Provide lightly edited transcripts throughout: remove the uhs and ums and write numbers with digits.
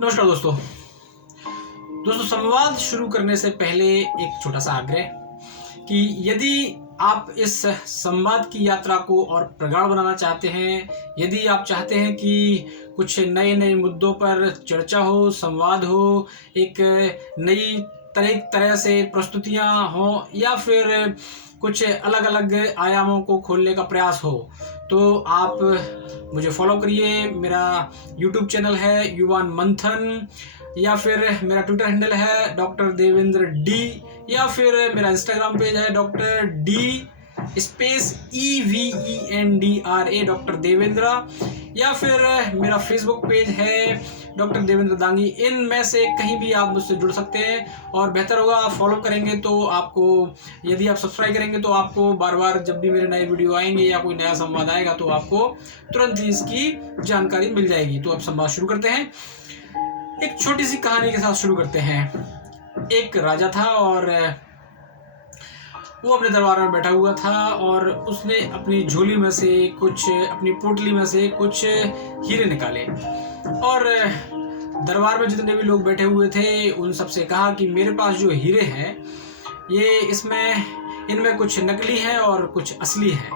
नमस्कार दोस्तों। संवाद शुरू करने से पहले एक छोटा सा आग्रह कि यदि आप इस संवाद की यात्रा को और प्रगाढ़ बनाना चाहते हैं, यदि आप चाहते हैं कि कुछ नए नए मुद्दों पर चर्चा हो, संवाद हो, एक नई तरह से प्रस्तुतियां हो या फिर कुछ अलग अलग आयामों को खोलने का प्रयास हो, तो आप मुझे फॉलो करिए। मेरा यूट्यूब चैनल है युवान मंथन, या फिर मेरा ट्विटर हैंडल है डॉक्टर देवेंद्र डी, या फिर मेरा इंस्टाग्राम पेज है doctor D space EVENDRA doctor Devendra, या फिर मेरा फेसबुक पेज है डॉक्टर देवेंद्र दांगी। इनमें से कहीं भी आप मुझसे जुड़ सकते हैं और बेहतर होगा आप फॉलो करेंगे तो आपको, यदि आप सब्सक्राइब करेंगे तो आपको बार बार जब भी मेरे नए वीडियो आएंगे या कोई नया संवाद आएगा तो आपको तुरंत ही इसकी जानकारी मिल जाएगी। तो अब संवाद शुरू करते हैं। एक छोटी सी कहानी के साथ शुरू करते हैं। एक राजा था और वो अपने दरबार में बैठा हुआ था और उसने अपनी झोली में से कुछ, अपनी पोटली में से कुछ हीरे निकाले और दरबार में जितने भी लोग बैठे हुए थे उन सबसे कहा कि मेरे पास जो हीरे हैं ये इनमें कुछ नकली है और कुछ असली है।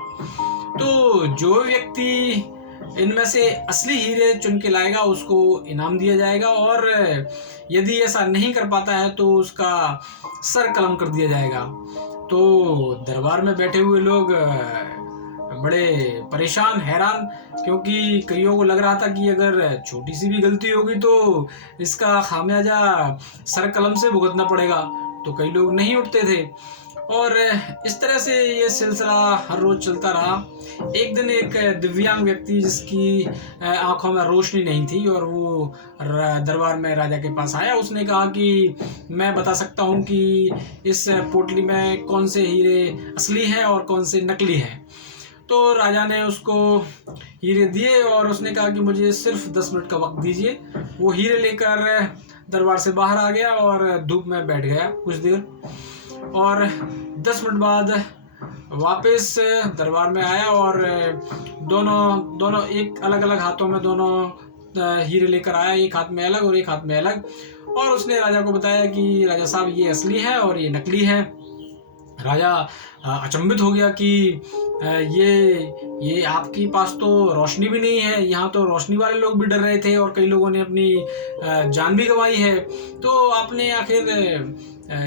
तो जो व्यक्ति इनमें से असली हीरे चुन के लाएगा उसको इनाम दिया जाएगा, और यदि ऐसा नहीं कर पाता है तो उसका सर कलम कर दिया जाएगा। तो दरबार में बैठे हुए लोग बड़े परेशान, हैरान, क्योंकि कईयों को लग रहा था कि अगर छोटी सी भी गलती होगी तो इसका खामियाजा सर कलम से भुगतना पड़ेगा। तो कई लोग नहीं उठते थे और इस तरह से ये सिलसिला हर रोज चलता रहा। एक दिन एक दिव्यांग व्यक्ति जिसकी आंखों में रोशनी नहीं थी और वो दरबार में राजा के पास आया। उसने कहा कि मैं बता सकता हूँ कि इस पोटली में कौन से हीरे असली हैं और कौन से नकली हैं। तो राजा ने उसको हीरे दिए और उसने कहा कि मुझे सिर्फ 10 मिनट का वक्त दीजिए। वो हीरे लेकर दरबार से बाहर आ गया और धूप में बैठ गया कुछ देर, और 10 मिनट बाद वापस दरबार में आया और दोनों एक अलग अलग हाथों में दोनों हीरे लेकर आया, एक हाथ में अलग और एक हाथ में अलग, और उसने राजा को बताया कि राजा साहब ये असली है और ये नकली है। राजा अचंभित हो गया कि ये आपके पास तो रोशनी भी नहीं है। यहाँ तो रोशनी वाले लोग भी डर रहे थे और कई लोगों ने अपनी जान भी गंवाई है, तो आपने आखिर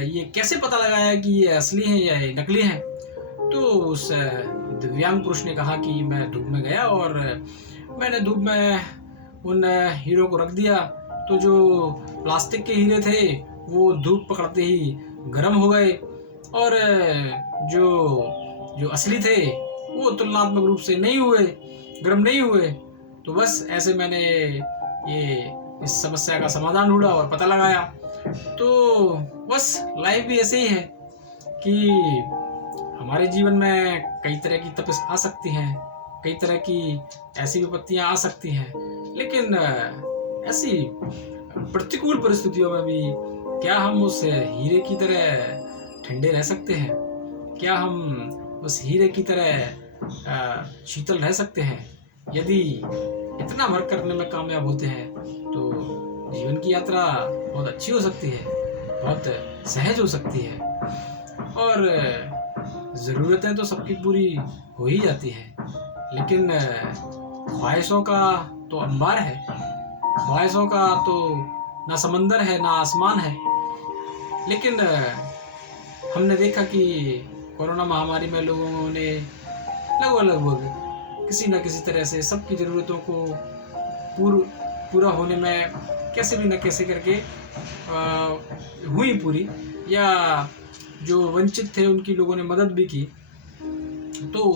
ये कैसे पता लगाया कि ये असली है या ये नकली है? तो उस दिव्यांग पुरुष ने कहा कि मैं धूप में गया और मैंने धूप में उन हीरों को रख दिया, तो जो प्लास्टिक के हीरे थे वो धूप पकड़ते ही गर्म हो गए और जो असली थे वो तुलनात्मक रूप से नहीं हुए, गर्म नहीं हुए। तो बस ऐसे मैंने इस समस्या का समाधान ढूंढा और पता लगाया। तो बस लाइफ भी ऐसे ही है कि हमारे जीवन में कई तरह की तपस्या आ सकती हैं, कई तरह की ऐसी विपत्तियां आ सकती हैं, लेकिन ऐसी प्रतिकूल परिस्थितियों में भी क्या हम उस हीरे की तरह ठंडे रह सकते हैं? क्या हम उस हीरे की तरह शीतल रह सकते हैं? यदि इतना वर्क करने में कामयाब होते हैं तो जीवन की यात्रा बहुत अच्छी हो सकती है, बहुत सहज हो सकती है, और ज़रूरतें तो सबकी पूरी हो ही जाती है। लेकिन ख्वाहिशों का तो अंबार है, ख्वाहिशों का तो ना समंदर है ना आसमान है। लेकिन हमने देखा कि कोरोना महामारी में लोगों ने लगभग किसी न किसी तरह से सबकी ज़रूरतों को पूरा होने में कैसे भी न कैसे करके हुई पूरी, या जो वंचित थे उनकी लोगों ने मदद भी की। तो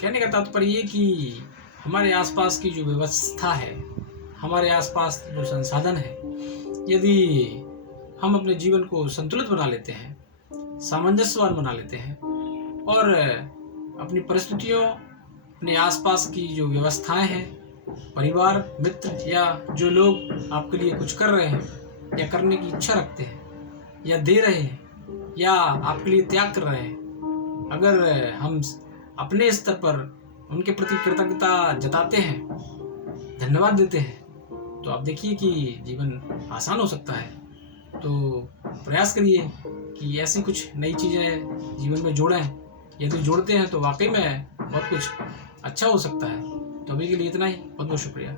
कहने का तात्पर्य ये कि हमारे आसपास की जो व्यवस्था है, हमारे आसपास जो संसाधन है, यदि हम अपने जीवन को संतुलित बना लेते हैं, सामंजस्यवान बना लेते हैं और अपनी परिस्थितियों, अपने आसपास की जो व्यवस्थाएं हैं, परिवार, मित्र या जो लोग आपके लिए कुछ कर रहे हैं या करने की इच्छा रखते हैं या दे रहे हैं या आपके लिए त्याग कर रहे हैं, अगर हम अपने स्तर पर उनके प्रति कृतज्ञता जताते हैं, धन्यवाद देते हैं, तो आप देखिए कि जीवन आसान हो सकता है। तो प्रयास करिए कि ऐसी कुछ नई चीज़ें जीवन में जोड़ें। यदि जोड़ते हैं तो वाकई में बहुत कुछ अच्छा हो सकता है। तो अभी के लिए इतना ही। बहुत बहुत शुक्रिया।